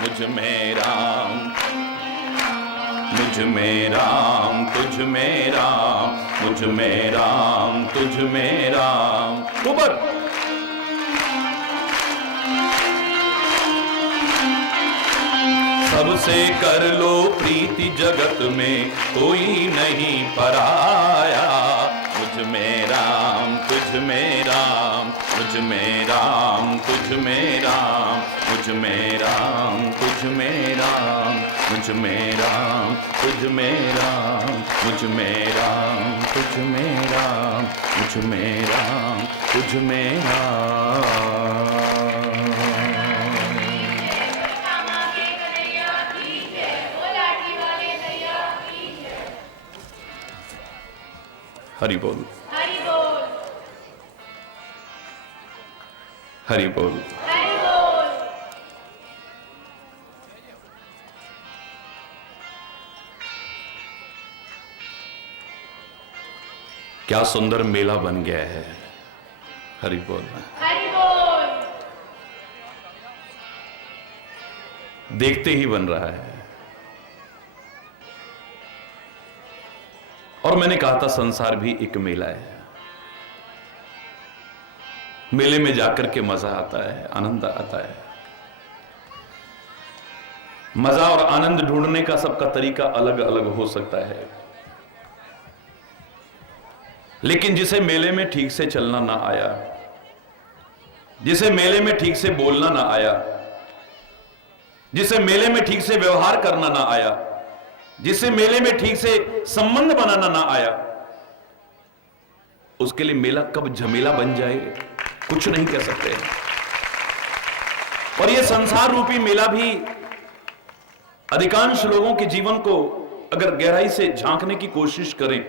मुझ में राम मुझ मुझ में राम तुझ में राम, मुझ में राम तुझ में राम। ऊपर सबसे कर लो प्रीति जगत में कोई नहीं पराया, मुझ में राम तुझ में राम, मुझ में राम तुझ में राम, मुझ में राम तुझ में राम, मुझ में राम तुझ में राम, मुझ में राम तुझ में राम, मुझ में राम तुझ में राम। हरि बोल, हरि बोल, हरि बोल। हरि बोल। क्या सुंदर मेला बन गया है। हरि बोल, हरि बोल। देखते ही बन रहा है। और मैंने कहा था संसार भी एक मेला है। मेले में जाकर के मजा आता है, आनंद आता है। मजा और आनंद ढूंढने का सबका तरीका अलग अलग हो सकता है, लेकिन जिसे मेले में ठीक से चलना ना आया, जिसे मेले में ठीक से बोलना ना आया, जिसे मेले में ठीक से व्यवहार करना ना आया, जिसे मेले में ठीक से संबंध बनाना ना आया, उसके लिए मेला कब झमेला बन जाए कुछ नहीं कह सकते। और यह संसार रूपी मेला भी अधिकांश लोगों के जीवन को अगर गहराई से झांकने की कोशिश करें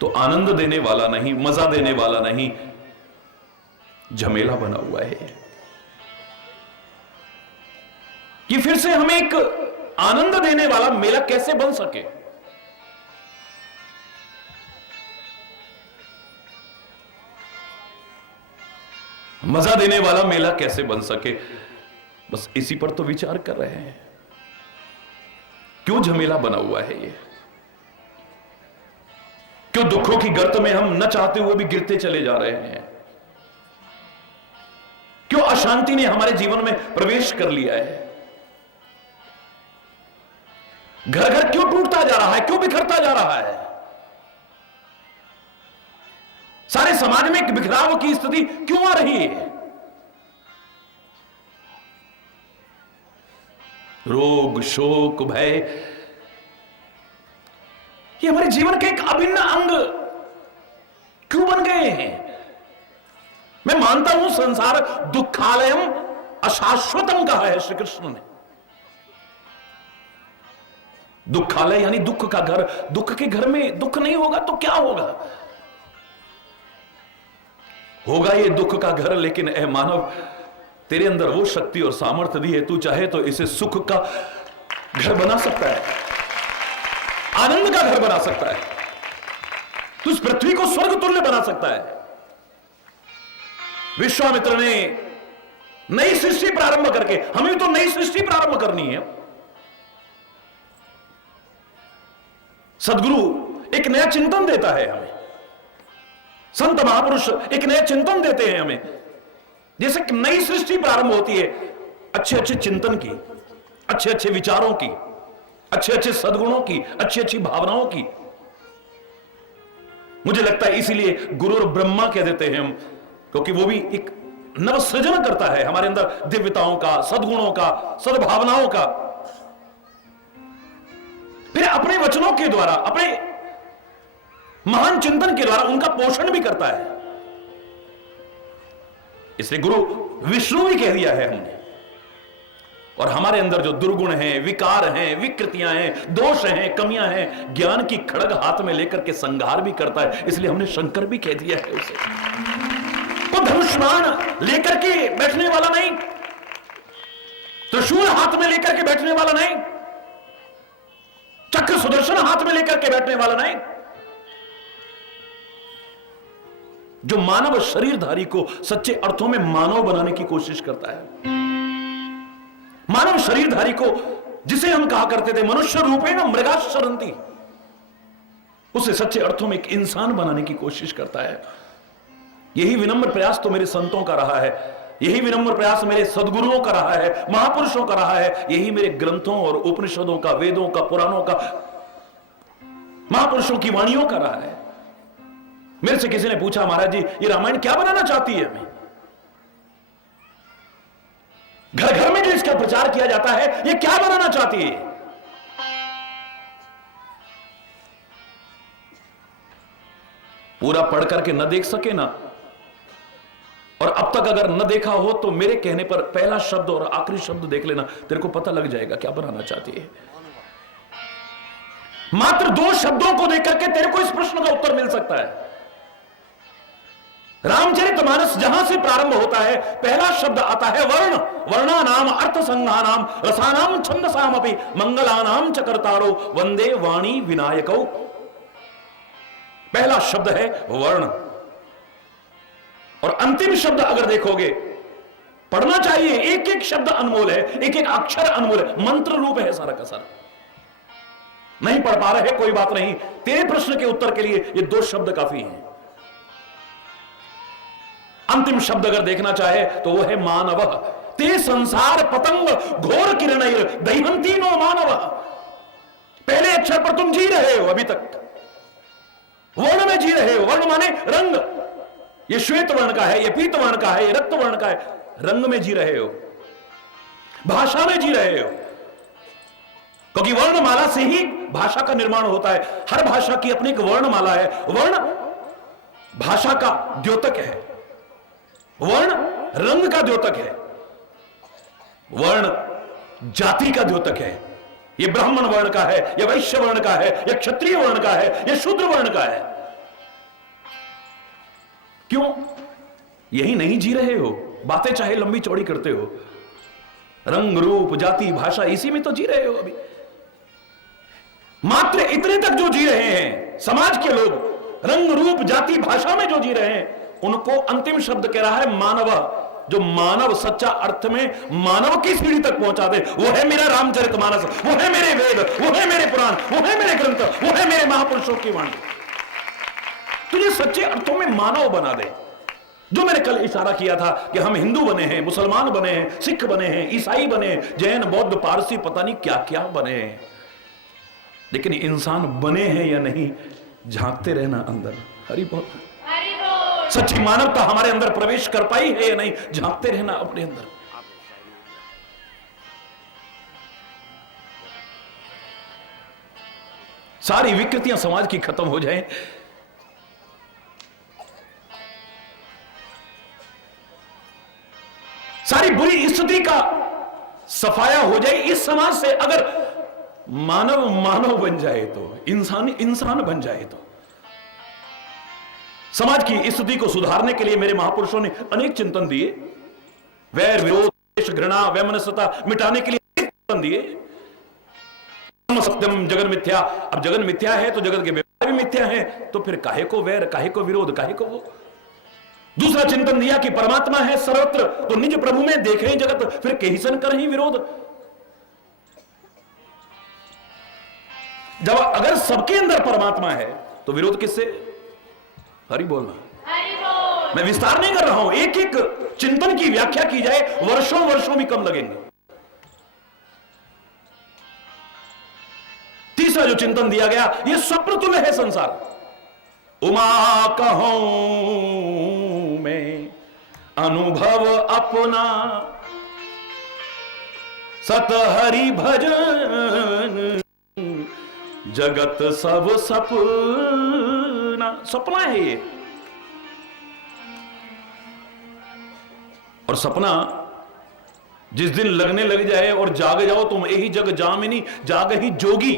तो आनंद देने वाला नहीं, मजा देने वाला नहीं, झमेला बना हुआ है। कि फिर से हमें एक आनंद देने वाला मेला कैसे बन सके। मजा देने वाला मेला कैसे बन सके, बस इसी पर तो विचार कर रहे हैं। क्यों झमेला बना हुआ है ये? क्यों दुखों की गर्त में हम न चाहते हुए भी गिरते चले जा रहे हैं? क्यों अशांति ने हमारे जीवन में प्रवेश कर लिया है? घर घर क्यों टूटता जा रहा है, क्यों बिखरता जा रहा है? सारे समाज में एक बिखराव की स्थिति क्यों आ रही है? रोग, शोक, भय, ये हमारे जीवन के एक अभिन्न अंग क्यों बन गए हैं? मैं मानता हूं संसार दुखालयम अशाश्वतम कहा है श्री कृष्ण ने। दुखालय यानी दुख का घर। दुख के घर में दुख नहीं होगा तो क्या होगा? होगा ये दुख का घर, लेकिन ए मानव, तेरे अंदर वो शक्ति और सामर्थ्य दी है, तू चाहे तो इसे सुख का घर बना सकता है, आनंद का घर बना सकता है, तू इस पृथ्वी को स्वर्ग तुल्य बना सकता है। विश्वामित्र ने नई सृष्टि प्रारंभ करके, हमें तो नई सृष्टि प्रारंभ करनी है। सदगुरु एक नया चिंतन देता है हमें, संत महापुरुष एक नया चिंतन देते हैं हमें। जैसे कि नई सृष्टि प्रारंभ होती है अच्छे अच्छे चिंतन की, अच्छे अच्छे विचारों की, अच्छे अच्छे सद्गुणों की, अच्छी अच्छी भावनाओं की। मुझे लगता है इसीलिए गुरु और ब्रह्मा कह देते हैं हम, क्योंकि वो भी एक नव सृजन करता है हमारे अंदर दिव्यताओं का, सद्गुणों का, सद्भावनाओं का। फिर अपने वचनों के द्वारा, अपने महान चिंतन के द्वारा उनका पोषण भी करता है। इसलिए गुरु विष्णु भी कह दिया है हमने। और हमारे अंदर जो दुर्गुण हैं, विकार हैं, विकृतियां हैं, दोष हैं, कमियां हैं, ज्ञान की खड़ग हाथ में लेकर के संहार भी करता है। इसलिए हमने शंकर भी कह दिया है उसे। वो धनुष्मान लेकर के बैठने वाला नहीं, त्रिशूल हाथ में लेकर के बैठने वाला नहीं, चक्र सुदर्शन हाथ में लेकर के बैठने वाला नहीं। जो मानव शरीरधारी को सच्चे अर्थों में मानव बनाने की कोशिश करता है, मानव शरीरधारी को जिसे हम कहा करते थे मनुष्य रूपेण मृगाशरंती, उसे सच्चे अर्थों में एक इंसान बनाने की कोशिश करता है। यही विनम्र प्रयास तो मेरे संतों का रहा है, यही विनम्र प्रयास मेरे सदगुरुओं का रहा है, महापुरुषों का रहा है, यही मेरे ग्रंथों और उपनिषदों का, वेदों का, पुराणों का, महापुरुषों की वाणियों का रहा है। मेरे से किसी ने पूछा, महाराज जी ये रामायण क्या बनाना चाहती है हमें? घर घर में जो इसका प्रचार किया जाता है ये क्या बनाना चाहती है? पूरा पढ़ करके न देख सके ना, और अब तक अगर न देखा हो तो मेरे कहने पर पहला शब्द और आखिरी शब्द देख लेना, तेरे को पता लग जाएगा क्या बनाना चाहती है। मात्र 2 शब्दों को देख करके तेरे को इस प्रश्न का उत्तर मिल सकता है। रामचरितमानस जहां से प्रारंभ होता है, पहला शब्द आता है वर्ण। वर्णानाम अर्थ संघानाम रसानाम छंदसामपि मंगलानाम च कर्तारो वंदे वाणी विनायकौ। पहला शब्द है वर्ण, और अंतिम शब्द अगर देखोगे, पढ़ना चाहिए, एक एक शब्द अनमोल है, एक एक अक्षर अनमोल है, मंत्र रूप है सारा का सारा। नहीं पढ़ पा रहे कोई बात नहीं, तेरे प्रश्न के उत्तर के लिए ये 2 शब्द काफी हैं। अंतिम शब्द अगर देखना चाहे तो वो है मानव। ते संसार पतंग घोर किरणैर दह्यन्ति नो मानव। पहले अक्षर पर तुम जी रहे हो, अभी तक वर्ण में जी रहे हो। वर्ण माने रंग, ये श्वेत वर्ण का है, ये पीत वर्ण का है, ये रक्त वर्ण का है। रंग में जी रहे हो, भाषा में जी रहे हो, क्योंकि वर्णमाला से ही भाषा का निर्माण होता है। हर भाषा की अपनी एक वर्णमाला है। वर्ण भाषा का द्योतक है, वर्ण रंग का द्योतक है, वर्ण जाति का द्योतक है। ये ब्राह्मण वर्ण का है, ये वैश्य वर्ण का है, ये क्षत्रिय वर्ण का है, ये शूद्र वर्ण का है। क्यों? यही नहीं जी रहे हो, बातें चाहे लंबी चौड़ी करते हो, रंग रूप जाति भाषा इसी में तो जी रहे हो। अभी मात्र इतने तक जो जी रहे हैं समाज के लोग, रंग रूप जाति भाषा में जो जी रहे हैं, उनको अंतिम शब्द कह रहा है मानव। जो मानव सच्चा अर्थ में मानव की सीढ़ी तक पहुंचा दे, वो है मेरा रामचरितमानस, वो है मेरे वेद, वो है मेरे पुराण, वो है मेरे ग्रंथ, वो है मेरे महापुरुषों की वाणी। तुझे सच्चे अर्थों में मानव बना दे। जो मैंने कल इशारा किया था कि हम हिंदू बने हैं, मुसलमान बने हैं, सिख बने हैं, ईसाई बने हैं, जैन बौद्ध पारसी पता नहीं क्या क्या बने हैं, लेकिन इंसान बने हैं या नहीं, झांकते रहना अंदर। हरि बोल। सच्ची मानवता हमारे अंदर प्रवेश कर पाई है या नहीं, झांकते रहना अपने अंदर। सारी विकृतियां समाज की खत्म हो जाएं, सारी बुरी स्थिति का सफाया हो जाए इस समाज से। अगर मानव मानव बन जाए तो, इंसान इंसान बन जाए तो। समाज की स्थिति को सुधारने के लिए मेरे महापुरुषों ने अनेक चिंतन दिए। वैर विरोध द्वेष घृणा वैमनस्यता मिटाने के लिए चिंतन दिए। सत्यम जगन मिथ्या। अब जगन मिथ्या है तो जगत के व्यवहार भी मिथ्या है, तो फिर काहे को वैर, काहे को विरोध, काहे को वो। दूसरा चिंतन दिया कि परमात्मा है सर्वत्र, तो निज प्रभु में देखे जगत, फिर कहीं करहीं विरोध। जब अगर सबके अंदर परमात्मा है तो विरोध किससे? हरि बोलना। मैं विस्तार नहीं कर रहा हूं, एक एक चिंतन की व्याख्या की जाए वर्षों वर्षों भी कम लगेंगे। तीसरा जो चिंतन दिया गया, यह स्वप्न तुल्य है संसार। उमा कहूं मैं अनुभव अपना, सत हरि भजन जगत सब सपना। सपना है ये, और सपना जिस दिन लगने लग जाए और जाग जाओ तुम, यही जग जामिनी जाग ही जोगी,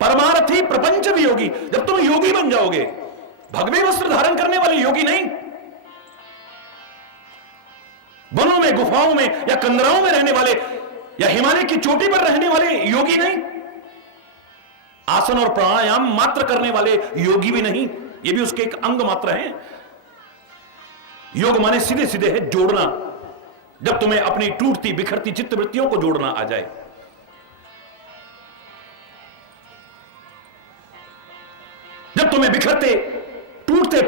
परमार्थी प्रपंच भी योगी। जब तुम योगी बन जाओगे, भगवे वस्त्र धारण करने वाले योगी नहीं, वनों में गुफाओं में या कंदराओं में रहने वाले या हिमालय की चोटी पर रहने वाले योगी नहीं, आसन और प्राणायाम मात्र करने वाले योगी भी नहीं, ये भी उसके एक अंग मात्र हैं। योग माने सीधे सीधे है जोड़ना। जब तुम्हें अपनी टूटती बिखरती चित्तवृत्तियों को जोड़ना आ जाए,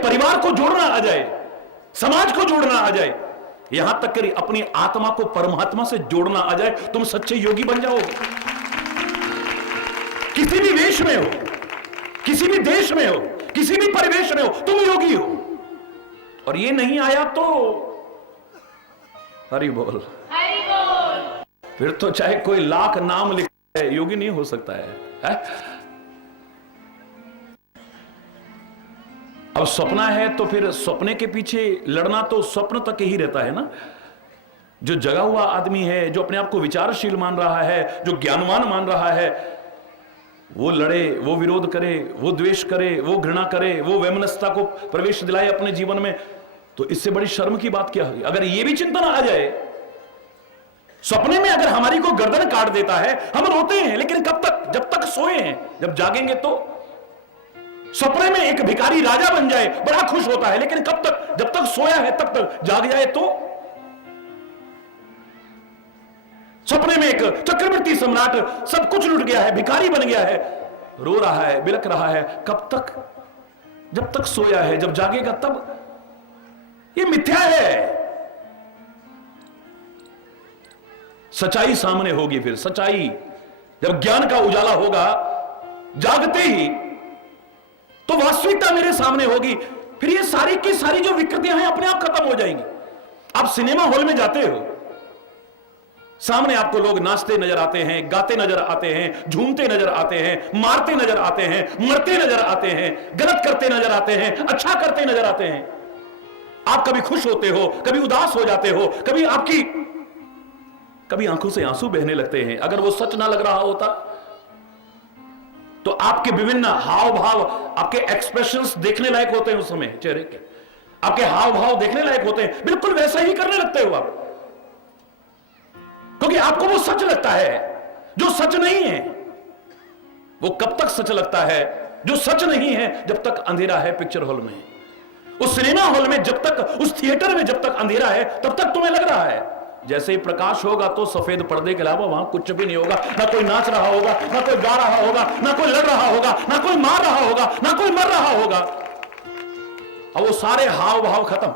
परिवार को जोड़ना आ जाए, समाज को जोड़ना आ जाए, यहां तक कि अपनी आत्मा को परमात्मा से जोड़ना आ जाए, तुम सच्चे योगी बन जाओगे। किसी भी वेश में हो, किसी भी देश में हो, किसी भी परिवेश में हो, तुम योगी हो। और ये नहीं आया तो हरि बोल, हरि बोल। फिर तो चाहे कोई लाख नाम लिखे, योगी नहीं हो सकता है? अब सपना है तो फिर सपने के पीछे लड़ना तो स्वप्न तक ही रहता है ना। जो जगा हुआ आदमी है, जो अपने आप को विचारशील मान रहा है, जो ज्ञानवान मान रहा है, वो लड़े, वो विरोध करे, वो द्वेष करे, वो घृणा करे, वो वैमनस्यता को प्रवेश दिलाए अपने जीवन में, तो इससे बड़ी शर्म की बात क्या है? अगर ये भी चिंतन आ जाए, सपने में अगर हमारी को गर्दन काट देता है, हम रोते हैं, लेकिन कब तक? जब तक सोए हैं। जब जागेंगे तो सपने में एक भिखारी राजा बन जाए, बड़ा खुश होता है, लेकिन कब तक? जब तक सोया है तब तक। जाग जाए तो सपने में एक चक्रवर्ती सम्राट, सब कुछ लुट गया है, भिखारी बन गया है, रो रहा है, बिलख रहा है, कब तक? जब तक सोया है। जब जागेगा तब। ये मिथ्या है। सच्चाई सामने होगी। फिर सच्चाई, जब ज्ञान का उजाला होगा जागते ही, तो वास्तविकता मेरे सामने होगी। फिर ये सारी की सारी जो विकृतियां हैं अपने आप खत्म हो जाएंगी। आप सिनेमा हॉल में जाते हो, सामने आपको लोग नाचते नजर आते हैं, गाते नजर आते हैं, झूमते नजर आते हैं, मारते नजर आते हैं, मरते नजर आते हैं, गलत करते नजर आते हैं, अच्छा करते नजर आते हैं। आप कभी खुश होते हो, कभी उदास हो जाते हो, कभी आंखों से आंसू बहने लगते हैं। अगर वो सच ना लग रहा होता तो आपके विभिन्न हाव भाव, आपके एक्सप्रेशंस देखने लायक होते हैं। उस समय चेहरे के आपके हाव भाव देखने लायक होते हैं। बिल्कुल वैसा ही करने लगते हो आप, क्योंकि आपको वो सच लगता है। जो सच नहीं है वो कब तक सच लगता है? जो सच नहीं है जब तक अंधेरा है पिक्चर हॉल में, उस सिनेमा हॉल में जब तक, उस थिएटर में जब तक अंधेरा है तब तक तुम्हें लग रहा है। जैसे ही प्रकाश होगा तो सफेद पर्दे के अलावा वहां कुछ भी नहीं होगा। ना कोई नाच रहा होगा, ना कोई गा रहा होगा, ना कोई लड़ रहा होगा, ना कोई मार रहा होगा, ना कोई मर रहा होगा। और वो सारे हाव भाव खत्म।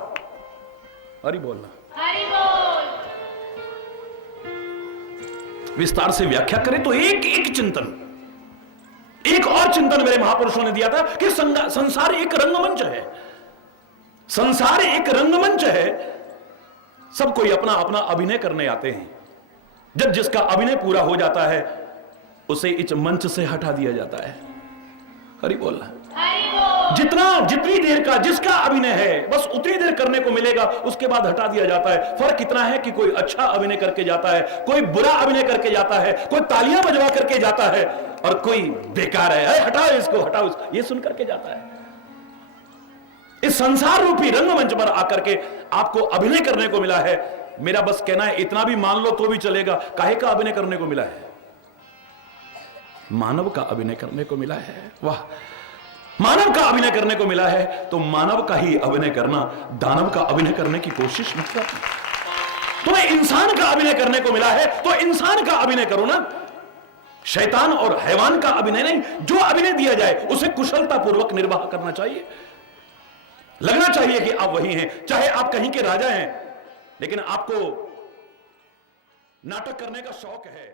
हरि बोलना, हरि बोल। विस्तार से व्याख्या करें तो एक एक चिंतन, एक और चिंतन मेरे महापुरुषों ने दिया था कि संसार एक रंगमंच है। संसार एक रंगमंच है। सब कोई अपना अपना अभिनय करने आते हैं। जब जिसका अभिनय पूरा हो जाता है उसे इस मंच से हटा दिया जाता है। हरि बोलना, हरि बोल। जितनी देर का जिसका अभिनय है बस उतनी देर करने को मिलेगा, उसके बाद हटा दिया जाता है। फर्क इतना है कि कोई अच्छा अभिनय करके जाता है, कोई बुरा अभिनय करके जाता है, कोई तालियां बजवा करके जाता है, और कोई बेकार है, हटाओ इसको, हटाओ इसको, ये सुन करके जाता है। इस संसार रूपी रंगमंच पर आकर के आपको अभिनय करने को मिला है। मेरा बस कहना है, इतना भी मान लो तो भी चलेगा। काहे का अभिनय करने को मिला है? मानव का अभिनय करने को मिला है। वाह, मानव का अभिनय करने को मिला है तो मानव का ही अभिनय करना, दानव का अभिनय करने की कोशिश मत कर। तुम्हें इंसान का अभिनय करने को मिला है तो इंसान का अभिनय करो ना, शैतान और हैवान का अभिनय नहीं। जो अभिनय दिया जाए उसे कुशलता पूर्वक निर्वाह करना चाहिए। लगना चाहिए कि आप वही हैं, चाहे आप कहीं के राजा हैं, लेकिन आपको नाटक करने का शौक है।